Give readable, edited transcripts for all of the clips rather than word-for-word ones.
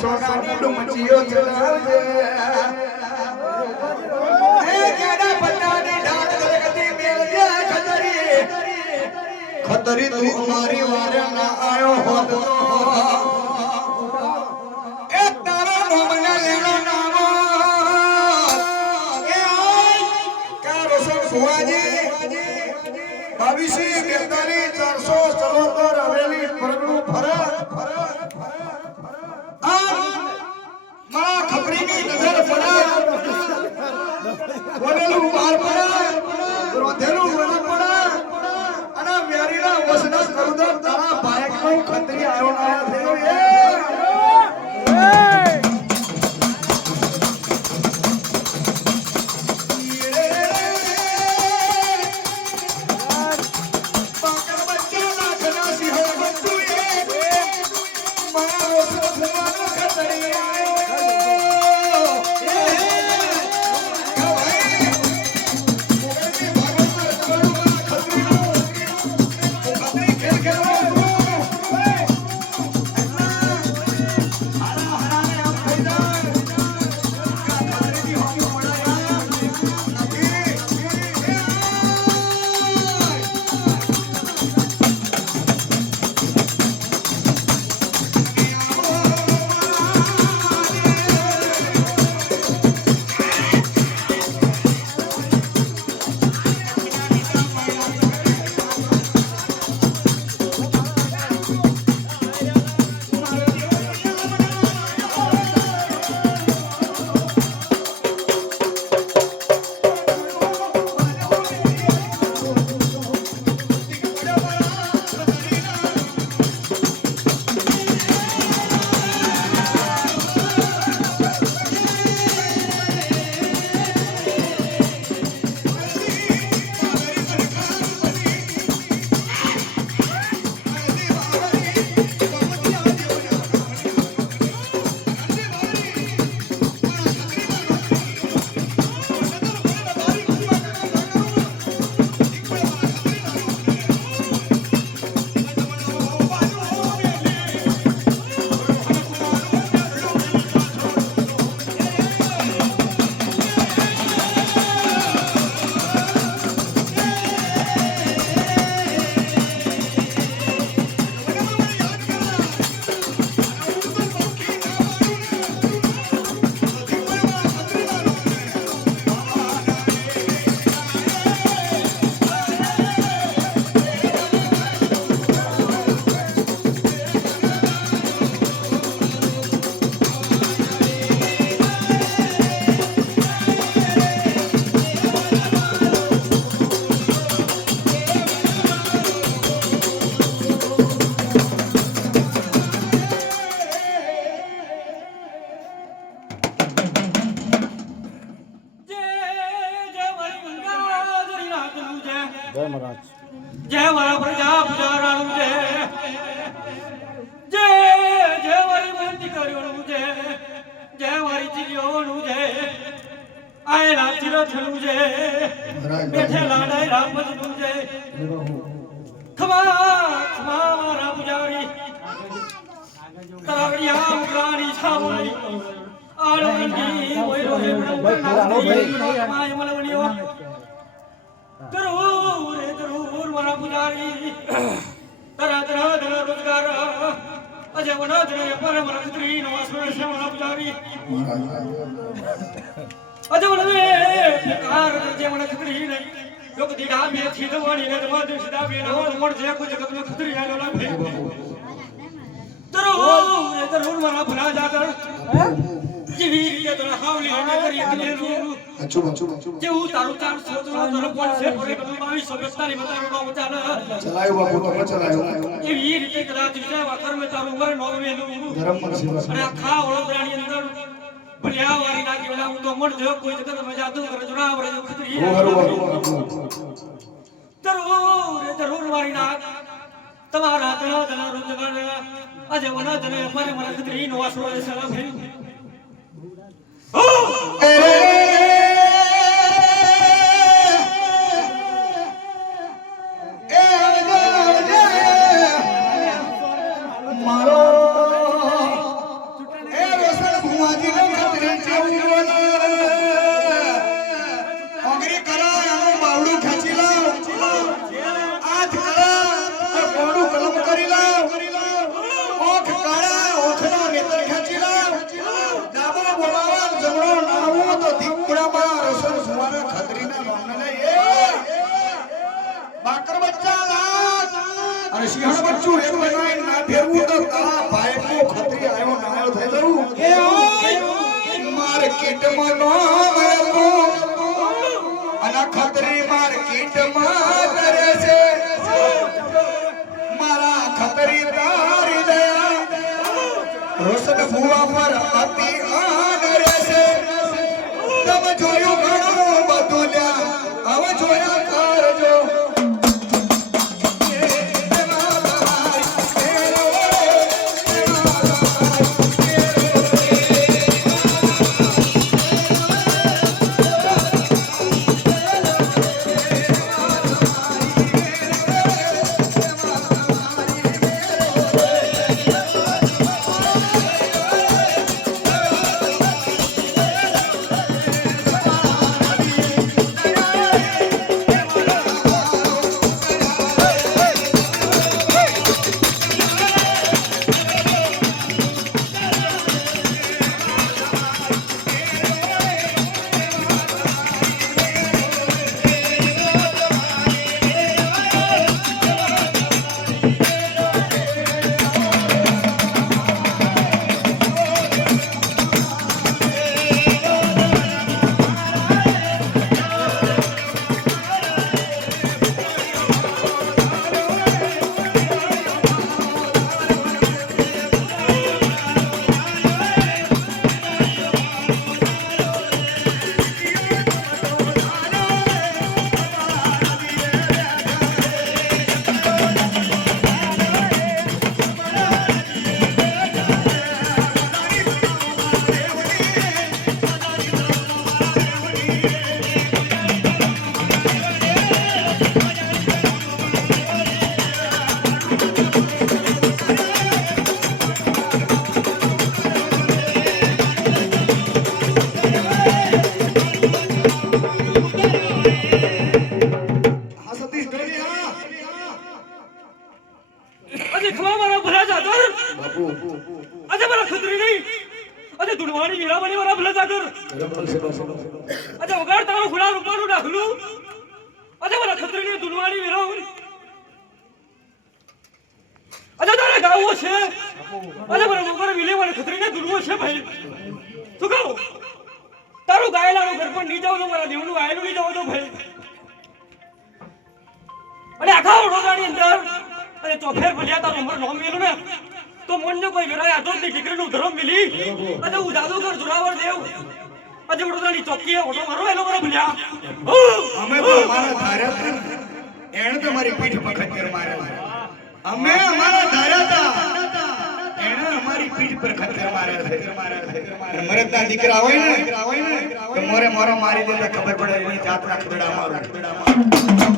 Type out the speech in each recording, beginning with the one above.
સોનાની ડુમચીઓ ચડાવજે એ કેડા પટ્ટાની ડાળ ગરગતી મેલજે ખતરી તું અમારી વારે ના આયો હોત એ તારા મોમના લેણો નામો એ આય કારો સર સુવાજી 2242 હવેલી પરગણું ફરે મારા ખપરીની નજર પડે બોલેલું બહાર પડે રોધેલું વણ પડે અને મેરીના વસના કરું તો તારા બાયકનો ખતરી આવ્યો ના થયો જય મહારાજ જય મારા પ્રજા પૂજારાનું છે જય જય મારી મંદી કર્યોનું છે જય મારી ચીલીઓનું છે આય રાચીરો થયું છે બેઠે લાડાય રામજનું છે ખમા ખમા મારા પૂજારી તરાગડિયા ઉકરાણી છાવણી આળવણી ઓયરો હે માય મલવણીઓ જરૂર મારા પૂજારી તરા તરા તરા રોજગાર અજય વના જને પરમ રખત્રી નો આશ્રય છે મારા પૂજારી અજય વને કાર જે મને ખત્રી ને લોક દીડા મે થી દવાણી ને દવા દે સીધા બે નો મોડ જે કોઈ જગત નો ખત્રી આલો લાગે જરૂર મારા ભલા જાગર જીવી રીતે તો હાવલી ને કરી કે જેવું તારું ચાર સોચનો તરફ પણ છે પર 2242 બતાવ્યો બાબુ ચાલ ચલાયો બાપુ તમે ચલાયો એવી રીતે કદાચ વિચારવા કર્મ તારું મર નો વેલું ધર્મ પર સેવા અને આખા વડોદરાની અંદર ભલ્યા વારી નાખી વેલા હું તો મળ જો કોઈ જગત માં જાદુ કરે જુનાવર જો ખત્રી જરૂર મારી નાખ તમારા તણા તણા રોજગાર આજે વના તને અમારે મને ખત્રી નો આશરો છે સલામ હે મારો એ ડગરી કરો એનું બાવડું ખેંચી લો આજ કરો મોડું કલમ કરી લો ઓખ કાળા ઓખનો નેત્ર ખેંચી લો ડાબો બોલાવા જમણો નાવો તો દીકડામાં રસન સુવાના ખતરીના નામને એ બાકર બચ્ચા લાગ અને સિંહણ બચ્ચું એક બનાવી ના ફેરવું તો તારા ભાઈકો ખતરી આવ્યો નાયો થઈ જવું એ માર્કેટમાં નો મળતો અને ખતરી માર્કેટમાં કરે છે મારા ખતરી તારી દયા રોશન ભુવા પર અતિ આનરે છે તમે જોયું ઘણું બધું લ્યા હવે જોયા કરજો અજે ખવા મારા ભલા જાગર અજે મારા ખતરી નહીં અજે દુડવાણી વીરામણી મારા ભલા જાગર અજે વગાડ તારો ખુલા રૂપાનું ડાખલું અજે મારા ખતરી નહીં દુડવાણી વીરામણી અજે તારે ગાવો છે અજે મારા વગર વિલે વાળે ખતરી ને દુડવો છે ભાઈ તું કહો તારું ગાયલાનું ઘર પણ નહીં જાવ તો મારા દેવનું ગાયલું નહીં જાવ તો ભાઈ અને આખા ઓડોગાની અંદર અને ચોફેર ભલ્યા તારું ઉંમર નોમ મેલું ને તો મનને કોઈ વિરાય આતો ની દીકરીનું ધર્મ મિલી અને હું જાદુગર જોરાવર દેવ આજે વડોદરાની ચોકીએ ઓટો મારો એનો મારો ભલ્યા અમે તો અમારા ધાર્યા હતા એને તો મારી પીઠ પર ખંજર માર્યા અમે અમારા ધાર્યા હતા એને અમારી પીઠ પર ખંજર માર્યા છે અને મરદના દીકરા હોય ને તો મોરે મોરો મારી દે ખબર પડે એની જાતના ખદડા મારું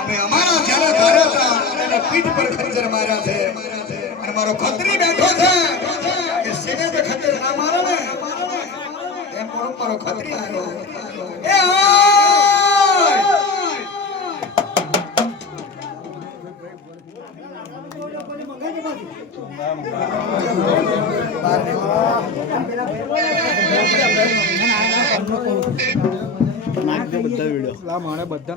અમે અમારા જ્યારે ધાર્યા હતા અને પીઠ પર ખંજર માર્યા છે અને મારો ખતરી બેઠો છે કે સીને તે ખંજર ના મારે ને એમ મારો ખતરી આવ્યો એ વિડિયો. મારે બધા